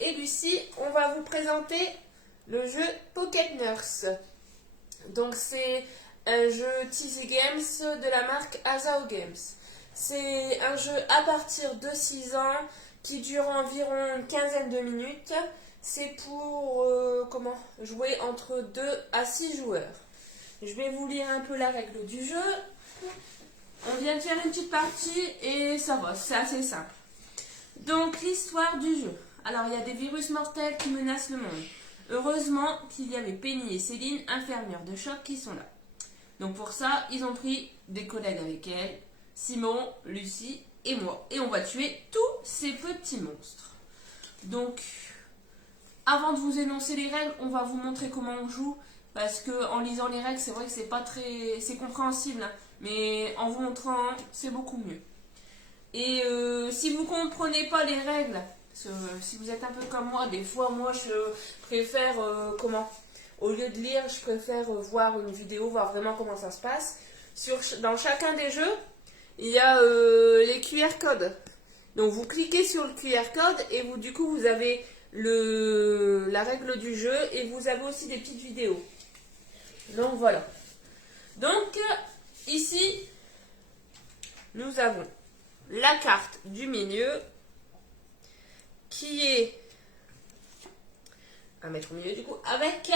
et Lucie, on va vous présenter le jeu Pocket Nurse. Donc c'est un jeu Teasy Games de la marque Azao Games. C'est un jeu à partir de 6 ans qui dure environ une quinzaine de minutes. C'est pour jouer entre 2 à 6 joueurs. Je vais vous lire un peu la règle du jeu. On vient de faire une petite partie et ça va, c'est assez simple. Donc l'histoire du jeu. Alors il y a des virus mortels qui menacent le monde. Heureusement qu'il y avait Penny et Céline, infirmières de choc, qui sont là. Donc pour ça, ils ont pris des collègues avec elles, Simon, Lucie et moi. Et on va tuer tous ces petits monstres. Donc, avant de vous énoncer les règles, on va vous montrer comment on joue. Parce que en lisant les règles, c'est vrai que c'est pas très... c'est compréhensible. Hein, mais en vous montrant, c'est beaucoup mieux. Et si vous comprenez pas les règles, si vous êtes un peu comme moi, des fois, moi, je préfère, au lieu de lire, je préfère voir une vidéo, voir vraiment comment ça se passe. Dans chacun des jeux, il y a les QR codes. Donc, vous cliquez sur le QR code et du coup, vous avez la règle du jeu et vous avez aussi des petites vidéos. Donc, voilà. Donc, ici, nous avons la carte du milieu qui est à mettre au milieu du coup avec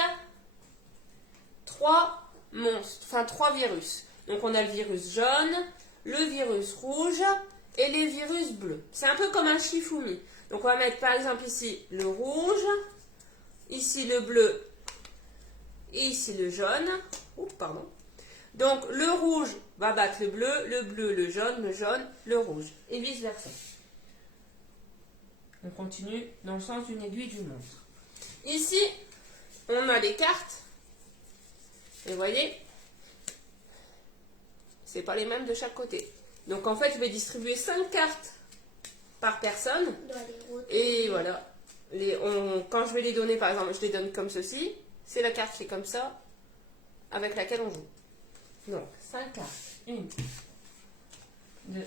3 monstres, enfin 3 virus. Donc on a le virus jaune, le virus rouge et les virus bleus. C'est un peu comme un Shifumi. Donc on va mettre par exemple ici le rouge, ici le bleu et ici le jaune. Oups, pardon. Donc le rouge va battre le bleu, le jaune, le rouge. Et vice versa. On continue dans le sens d'une aiguille du monstre. Ici, on a les cartes. Et vous voyez, c'est pas les mêmes de chaque côté. Donc en fait, je vais distribuer 5 cartes par personne. Et voilà. Quand je vais les donner, par exemple, je les donne comme ceci. C'est la carte qui est comme ça, avec laquelle on joue. Donc, 5 cartes. 1, 2,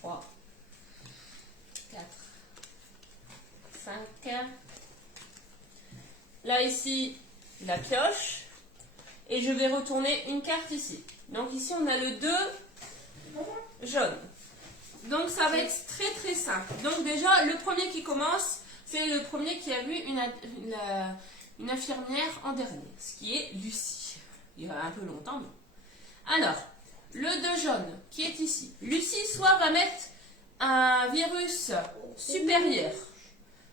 3, 4, 5. Là, ici, la pioche. Et je vais retourner une carte ici. Donc, ici, on a le 2 jaune. Donc, ça va être très, très simple. Donc, déjà, le premier qui commence, c'est le premier qui a vu une infirmière en dernier, ce qui est Lucie. Il y a un peu longtemps, mais... Alors, le 2 jaune qui est ici. Lucie, soit va mettre un virus supérieur.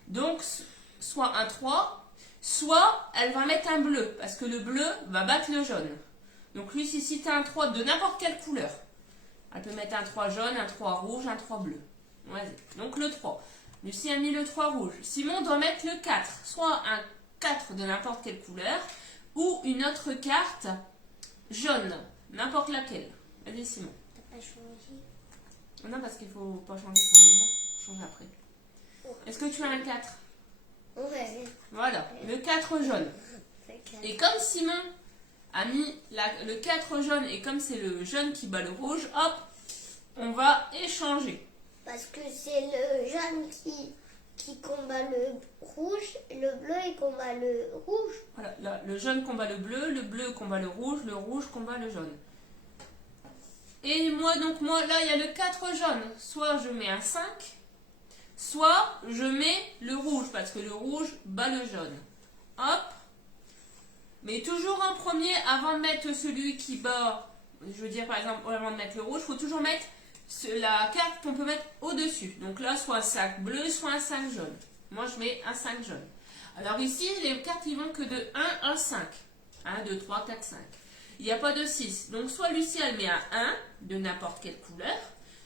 Donc, soit un 3, soit elle va mettre un bleu, parce que le bleu va battre le jaune. Donc, Lucie, si tu as un 3 de n'importe quelle couleur, elle peut mettre un 3 jaune, un 3 rouge, un 3 bleu. Vas-y. Donc, le 3. Lucie a mis le 3 rouge. Simon doit mettre le 4, soit un 4 de n'importe quelle couleur, ou une autre carte jaune, n'importe laquelle. Vas-y Simon. T'as pas changé? Non, parce qu'il ne faut pas changer pour le moment, change après. Ouais. Est-ce que tu as un 4? Ouais. Voilà, le 4 jaune. Et comme Simon a mis le 4 jaune, et comme c'est le jaune qui bat le rouge, hop, on va échanger. Parce que c'est le jaune qui combat le rouge, le bleu il combat le rouge. Voilà, là, le jaune combat le bleu combat le rouge combat le jaune. Et moi, là, il y a le 4 jaune. Soit je mets un 5, soit je mets le rouge, parce que le rouge bat le jaune. Hop. Mais toujours en premier, avant de mettre celui qui bat, je veux dire par exemple, avant de mettre le rouge, il faut toujours mettre la carte qu'on peut mettre au-dessus. Donc là, soit un 5 bleu, soit un 5 jaune. Moi, je mets un 5 jaune. Alors ici, les cartes, ils vont que de 1 à 5. 1, 2, 3, 4, 5. Il n'y a pas de 6. Donc, soit Lucie, elle met un 1 de n'importe quelle couleur.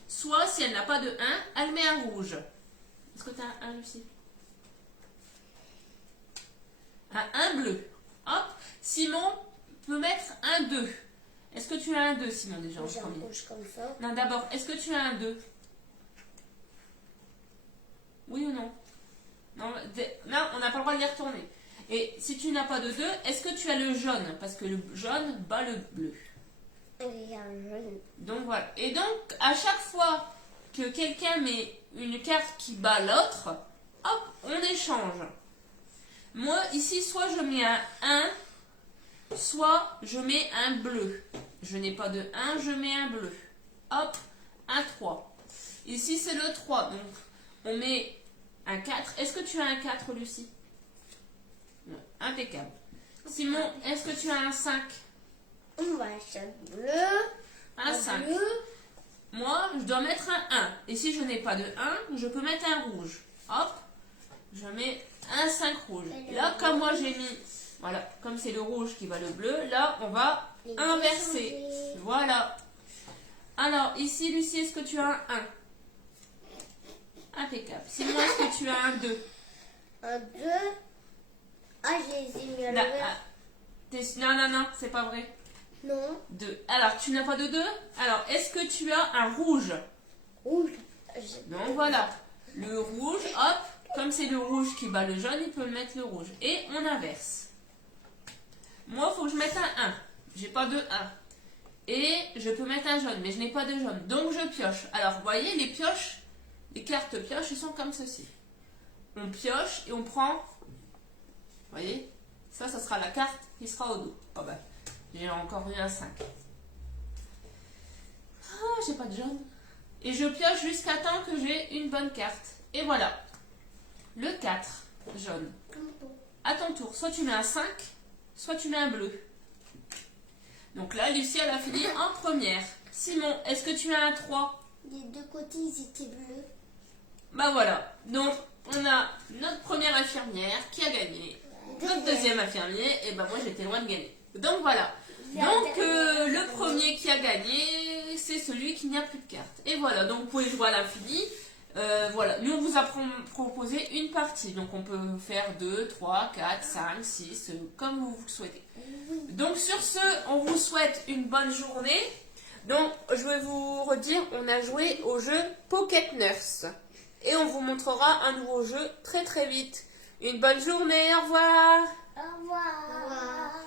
Soit, si elle n'a pas de 1, elle met un rouge. Est-ce que tu as un 1, Lucie? Un bleu. Hop. Simon peut mettre un 2. Est-ce que tu as un 2, Simon, déjà en J'ai un premier? rouge comme ça. Non, d'abord, est-ce que tu as un 2? Oui ou non? Non, on n'a pas le droit de les retourner. Et si tu n'as pas de 2, est-ce que tu as le jaune? Parce que le jaune bat le bleu. Il y a un jaune. Donc voilà. Et donc, à chaque fois que quelqu'un met une carte qui bat l'autre, hop, on échange. Moi, ici, soit je mets un 1, soit je mets un bleu. Je n'ai pas de 1, je mets un bleu. Hop, un 3. Ici, c'est le 3, donc on met un 4. Est-ce que tu as un 4, Lucie? Non, impeccable. Simon, est-ce que tu as un 5? On va acheter bleu. Un 5. Bleu. Moi, je dois mettre un 1. Et si je n'ai pas de 1, je peux mettre un rouge. Hop, je mets un 5 rouge. Là, comme moi j'ai mis, voilà, comme c'est le rouge qui va le bleu, là, on va inverser. Voilà. Alors, ici, Lucie, est-ce que tu as un 1? Impeccable. Simon, est-ce que tu as un 2? Un 2. Ah, je les ai mis à Là, l'envers. non, non, non, c'est pas vrai. Non. 2. Alors, tu n'as pas de 2? Alors, est-ce que tu as un rouge? Rouge. Donc voilà, le rouge, hop, comme c'est le rouge qui bat le jaune, il peut mettre le rouge. Et on inverse. Moi, il faut que je mette un 1. J'ai pas de 1. Et je peux mettre un jaune, mais je n'ai pas de jaune. Donc je pioche. Alors, vous voyez, les pioches, les cartes pioches, elles sont comme ceci. On pioche et on prend, vous voyez, ça sera la carte qui sera au dos. Oh ben, j'ai encore eu un 5. Ah, j'ai pas de jaune. Et je pioche jusqu'à temps que j'ai une bonne carte. Et voilà. Le 4, jaune. À ton tour, soit tu mets un 5, soit tu mets un bleu. Donc là, Lucie, elle a fini en première. Simon, est-ce que tu as un 3? Les deux côtés, ils étaient bleus. Bah voilà. Donc, on a notre première infirmière qui a gagné. Notre deuxième infirmier, et ben moi, j'étais loin de gagner. Donc voilà. Donc, le premier qui a gagné, c'est celui qui n'a plus de cartes. Et voilà, donc vous pouvez jouer à l'infini. Voilà, nous on vous a proposé une partie. Donc on peut faire 2, 3, 4, 5, 6, comme vous le souhaitez. Donc sur ce, on vous souhaite une bonne journée. Donc je vais vous redire, on a joué au jeu Pocket Nurse. Et on vous montrera un nouveau jeu très très vite. Une bonne journée, au revoir. Au revoir. Au revoir.